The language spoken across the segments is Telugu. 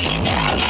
చంద్రబాబు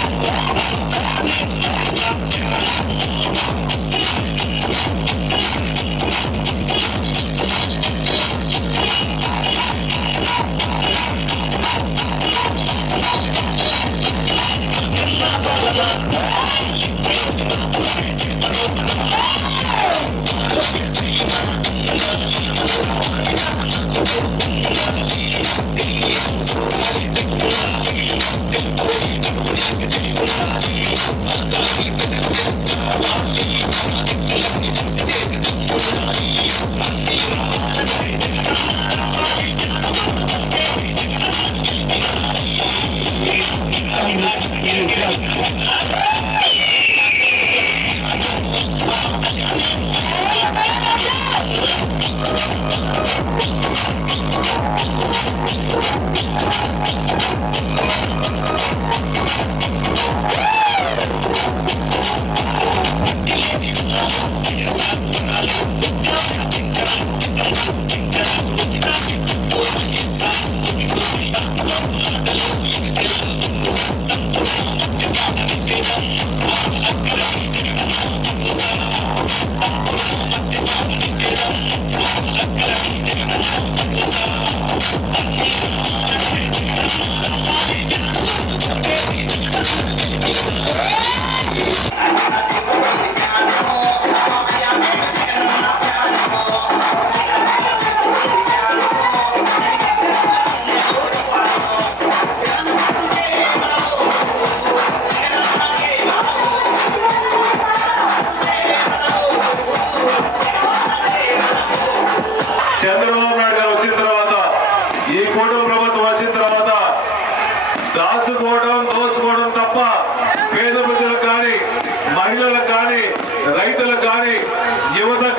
Yeah. Yeah.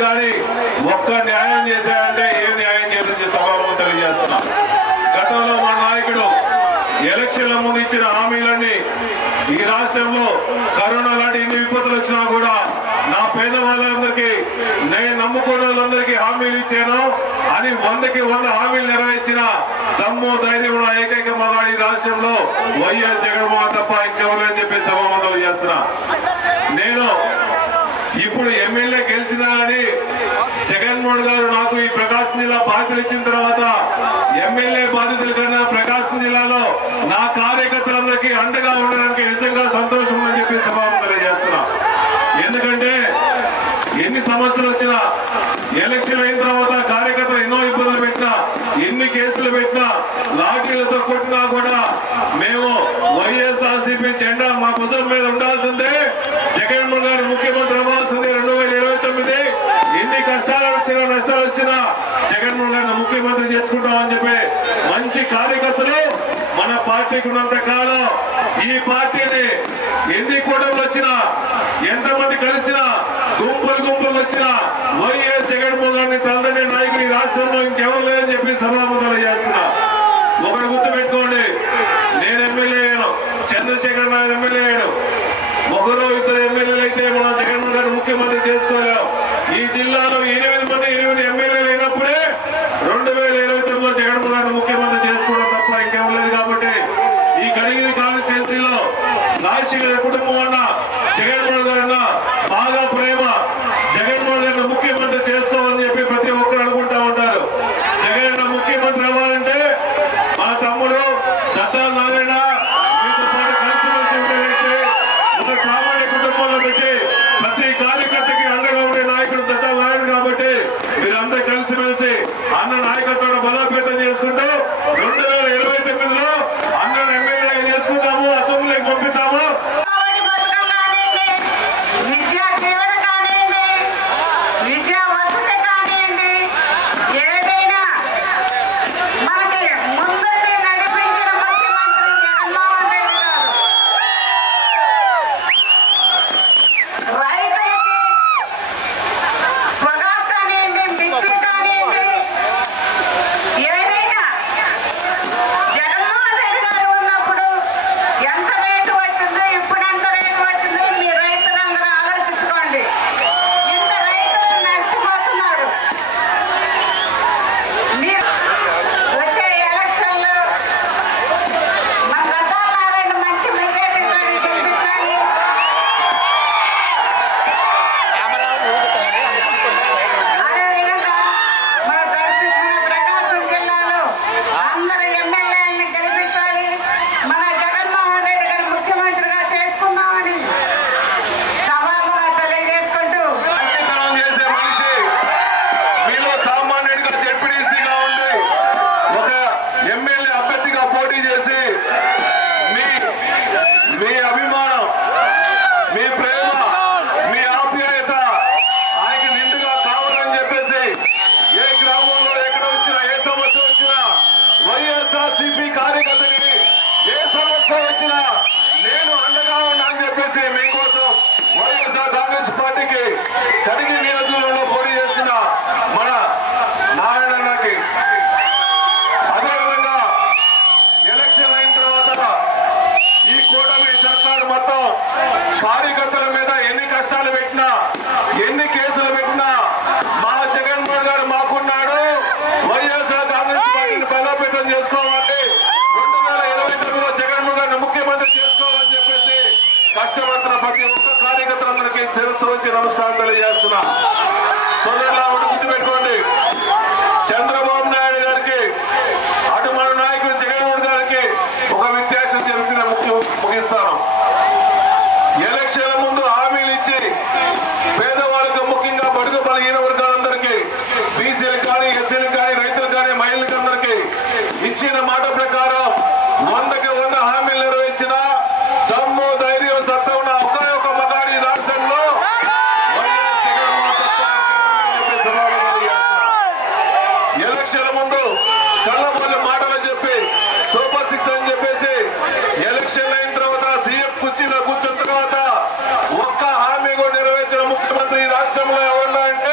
కానీ ఒక్క న్యాయం చేశారంటే ఏం న్యాయం చేసింది సభాముఖం తెలియజేస్తున్నా. గతంలో మన నాయకుడు ఎలక్షన్ల ముందు ఇచ్చిన హామీలన్నీ ఈ రాష్ట్రంలో కరోనా లాంటి ఎన్ని విపత్తులు వచ్చినా కూడా నా పేద వాళ్ళందరికీ నేను నమ్ముకున్న వాళ్ళందరికీ హామీలు ఇచ్చాను. అని వందకి వంద హామీలు నెరవేర్చిన దమ్ము ధైర్యం ఉన్న ఏకైక మగాడి ఈ రాష్ట్రంలో వైఎస్ జగన్మోహన్ తప్ప అని చెప్పి సభామంలో చేస్తున్నా నేను ఇప్పుడు ఎమ్మెల్యే గెలిచినా అని జగన్మోహన్ గారు నాకు ఈ ప్రకాశం జిల్లా బాధ్యతలు ఇచ్చిన తర్వాత ఎమ్మెల్యే బాధ్యతల కన్నా ప్రకాశం జిల్లాలో నా కార్యకర్తలందరికీ అండగా ఉండడానికి నిజంగా సంతోషం అని చెప్పి సభాము తెలియజేస్తున్నా. ఎందుకంటే ఎన్ని సమస్యలు వచ్చినా ఎలక్షన్ అయిన తర్వాత కార్యకర్తలు ఎన్నో ఇబ్బందులు పెట్టినా ఎన్ని కేసులు పెట్టినా లాఠీలతో కొట్టినా కూడా మేము వైఎస్ఆర్సీపీ జెండా మా భుజం మీద ఉండాల్సిందే. జగన్మోహన్ గారు ముఖ్యమంత్రి అవ్వాల్సింది. రెండు వేల ఇరవై తొమ్మిది ఎన్ని కష్టాలు వచ్చినా నష్టాలు వచ్చినా జగన్మోహన్ గారిని ముఖ్యమంత్రి చేసుకుంటామని చెప్పి మంచి కార్యకర్తలు మన పార్టీకి ఉన్నంత కాలం ఈ పార్టీని ఎన్ని కూడా వచ్చినా И సామాన్యుడిగా జడ్పీటీసీగా ఉండి ఒక ఎమ్మెల్యే అభ్యర్థిగా పోటీ చేసి మీ మీ అభిమానం మీ ప్రేమ మీ ఆప్యాయత ఆయనకి నిండుగా కావాలని చెప్పేసి ఏ గ్రామంలో ఎక్కడ వచ్చినా ఏ సమస్య వచ్చినా వైఎస్ఆర్సిపి కార్యకర్తకి ఏ సమస్య వచ్చినా నేను అండగా ఉన్నా అని చెప్పేసి మీకోసం వైఎస్ఆర్ కాంగ్రెస్ పార్టీకి కడిగి నియోజకవర్గంలో పోటీ చేస్తున్న మన నారాయణ కార్యకర్తల ప్రతి ఒక్క కార్యకర్తలందరికీ శిరస్సు వచ్చి నమస్కారం తెలియజేస్తున్నా. గుర్తుపెట్టుకోండి. చంద్రబాబు నాయుడు గారికి అటు మన నాయకుడు జగన్మోహన్ గారికి ఒక జరుగుతున్న ముఖ్య ముగిస్తాను ఎలక్షన్ల ముందు హామీలు ఇచ్చి పేదవాళ్ళకు ముఖ్యంగా బడుగు బలహీన వర్గాలందరికీ బీసీలకు కానీ ఎస్సీలకు కానీ రైతులకు కానీ మహిళలకు అందరికీ ఇచ్చిన మాట ప్రకారం రాష్ట్రంలో ఎవరున్నా అంటే